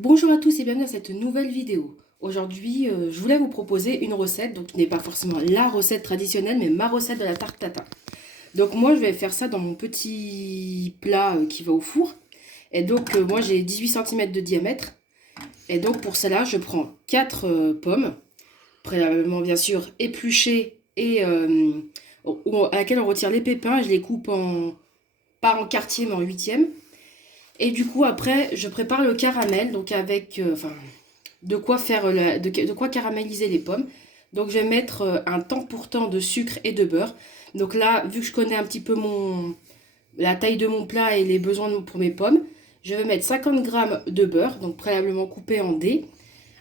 Bonjour à tous et bienvenue à cette nouvelle vidéo. Aujourd'hui, je voulais vous proposer une recette, donc qui n'est pas forcément la recette traditionnelle, mais ma recette de la tarte tatin. Donc moi, je vais faire ça dans mon petit plat qui va au four. Et donc, moi, j'ai 18 cm de diamètre. Et donc, pour cela, je prends 4 pommes, préalablement bien sûr épluchées et à laquelle on retire les pépins. Je les coupe pas en quartier, mais en huitième. Et du coup, après, je prépare le caramel, donc avec, de quoi faire, de quoi caraméliser les pommes. Donc, je vais mettre un temps pour temps de sucre et de beurre. Donc là, vu que je connais un petit peu la taille de mon plat et les besoins pour mes pommes, je vais mettre 50 g de beurre, donc préalablement coupé en dés,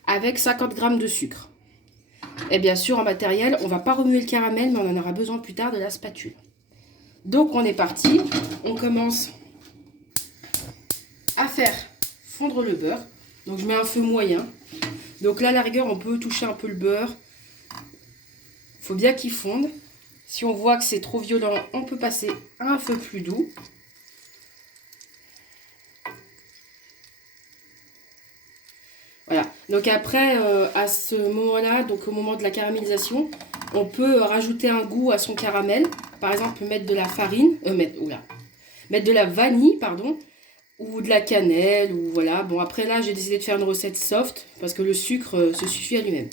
avec 50 g de sucre. Et bien sûr, en matériel, on ne va pas remuer le caramel, mais on en aura besoin plus tard de la spatule. Donc, on est parti. On commence à faire fondre le beurre. Donc je mets un feu moyen. Donc là, à la rigueur, on peut toucher un peu le beurre. Il faut bien qu'il fonde. Si on voit que c'est trop violent, on peut passer à un feu plus doux. Voilà. Donc après, à ce moment-là, donc au moment de la caramélisation, on peut rajouter un goût à son caramel. Par exemple, mettre de la farine, mettre de la vanille, pardon, ou de la cannelle, ou voilà. Bon, après là, j'ai décidé de faire une recette soft, parce que le sucre se suffit à lui-même.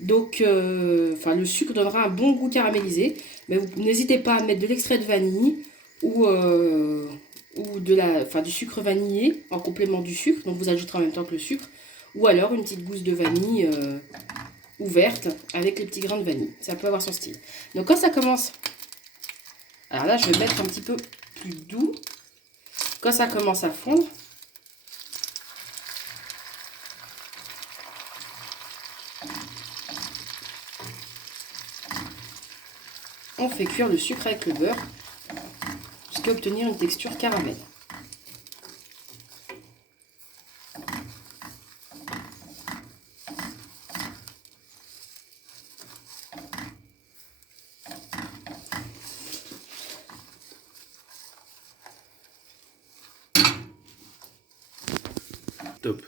Donc, le sucre donnera un bon goût caramélisé. Mais vous n'hésitez pas à mettre de l'extrait de vanille ou du sucre vanillé en complément du sucre. Donc, vous ajouterez en même temps que le sucre. Ou alors une petite gousse de vanille ouverte avec les petits grains de vanille. Ça peut avoir son style. Donc, quand ça commence... Alors là, je vais mettre un petit peu plus doux. Quand ça commence à fondre, on fait cuire le sucre avec le beurre jusqu'à obtenir une texture caramel. Top.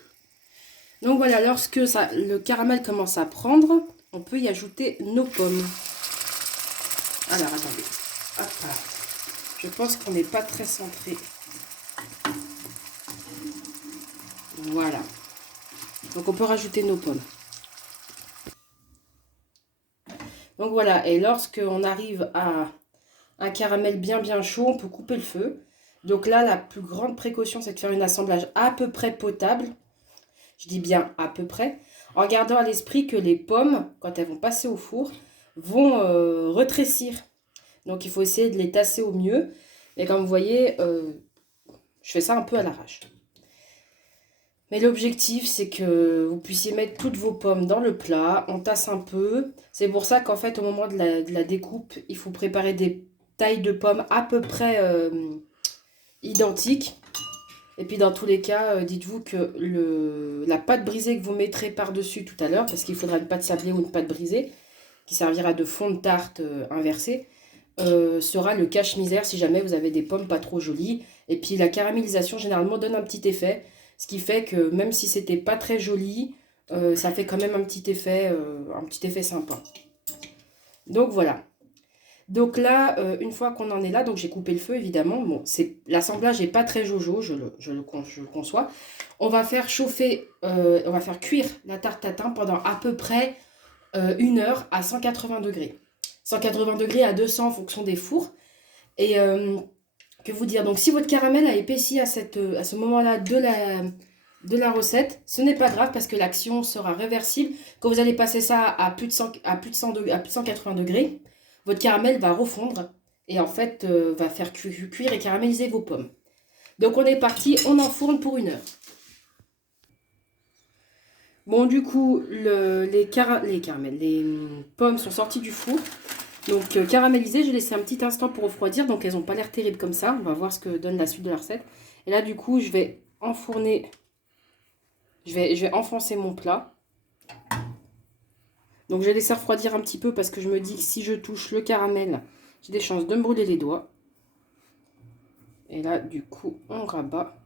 Donc voilà, lorsque le caramel commence à prendre, on peut y ajouter nos pommes. Alors attendez, hop là. Je pense qu'on n'est pas très centré. Voilà. Donc on peut rajouter nos pommes. Donc voilà, et lorsque on arrive à un caramel bien chaud, on peut couper le feu. Donc là, la plus grande précaution, c'est de faire un assemblage à peu près potable. Je dis bien à peu près. En gardant à l'esprit que les pommes, quand elles vont passer au four, vont rétrécir. Donc il faut essayer de les tasser au mieux. Et comme vous voyez, je fais ça un peu à l'arrache. Mais l'objectif, c'est que vous puissiez mettre toutes vos pommes dans le plat. On tasse un peu. C'est pour ça qu'en fait, au moment de la découpe, il faut préparer des tailles de pommes à peu près identiques. Et puis dans tous les cas, dites-vous que la pâte brisée que vous mettrez par-dessus tout à l'heure, parce qu'il faudra une pâte sablée ou une pâte brisée, qui servira de fond de tarte inversé, sera le cache-misère si jamais vous avez des pommes pas trop jolies. Et puis la caramélisation généralement donne un petit effet, ce qui fait que même si c'était pas très joli, ça fait quand même un petit effet sympa. Donc voilà. Donc là, une fois qu'on en est là, donc j'ai coupé le feu évidemment. Bon, l'assemblage n'est pas très jojo, je le conçois. On va faire chauffer, on va faire cuire la tarte tatin pendant à peu près 1 heure à 180 degrés. 180 degrés à 200 en fonction des fours. Et que vous dire, donc si votre caramel a épaissi à ce moment-là de la recette, ce n'est pas grave parce que l'action sera réversible. Quand vous allez passer ça à plus de 180 degrés, votre caramel va refondre et en fait va faire cuire et caraméliser vos pommes. Donc on est parti, on enfourne pour 1 heure. Bon, du coup, les pommes sont sorties du four. Donc caramélisées, j'ai laissé un petit instant pour refroidir, donc elles n'ont pas l'air terribles comme ça. On va voir ce que donne la suite de la recette. Et là, du coup, je vais enfourner, je vais enfoncer mon plat. Donc je vais laisser refroidir un petit peu parce que je me dis que si je touche le caramel, j'ai des chances de me brûler les doigts. Et là, du coup, on rabat.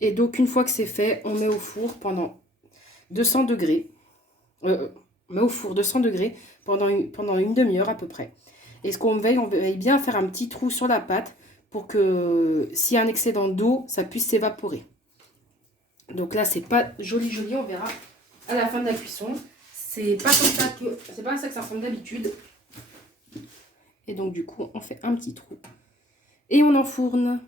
Et donc, une fois que c'est fait, on met au four pendant 200 degrés. On met au four 200 degrés pendant une demi-heure à peu près. Et ce qu'on veille, on veille bien faire un petit trou sur la pâte pour que s'il y a un excédent d'eau, ça puisse s'évaporer. Donc là, c'est pas joli joli, on verra à la fin de la cuisson. C'est pas comme ça que ça ressemble d'habitude. Et donc du coup, on fait un petit trou et on enfourne.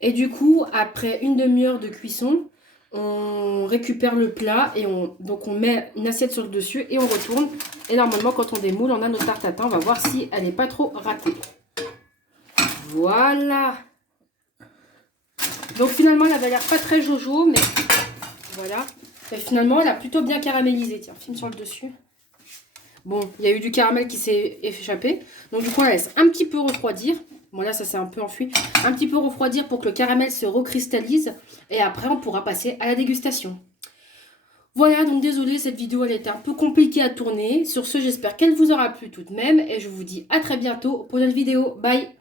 Et du coup, après une demi-heure de cuisson, on récupère le plat et donc on met une assiette sur le dessus et on retourne. Et normalement, quand on démoule, on a notre tarte tatin. On va voir si elle n'est pas trop ratée. Voilà. Donc finalement, elle avait l'air pas très jojo, mais voilà. Et finalement, elle a plutôt bien caramélisé. Tiens, filme sur le dessus. Bon, il y a eu du caramel qui s'est échappé. Donc du coup, on la laisse un petit peu refroidir. Bon là, ça s'est un peu enfui. Un petit peu refroidir pour que le caramel se recristallise. Et après, on pourra passer à la dégustation. Voilà, donc désolée, cette vidéo, elle était un peu compliquée à tourner. Sur ce, j'espère qu'elle vous aura plu tout de même. Et je vous dis à très bientôt pour une autre vidéo. Bye!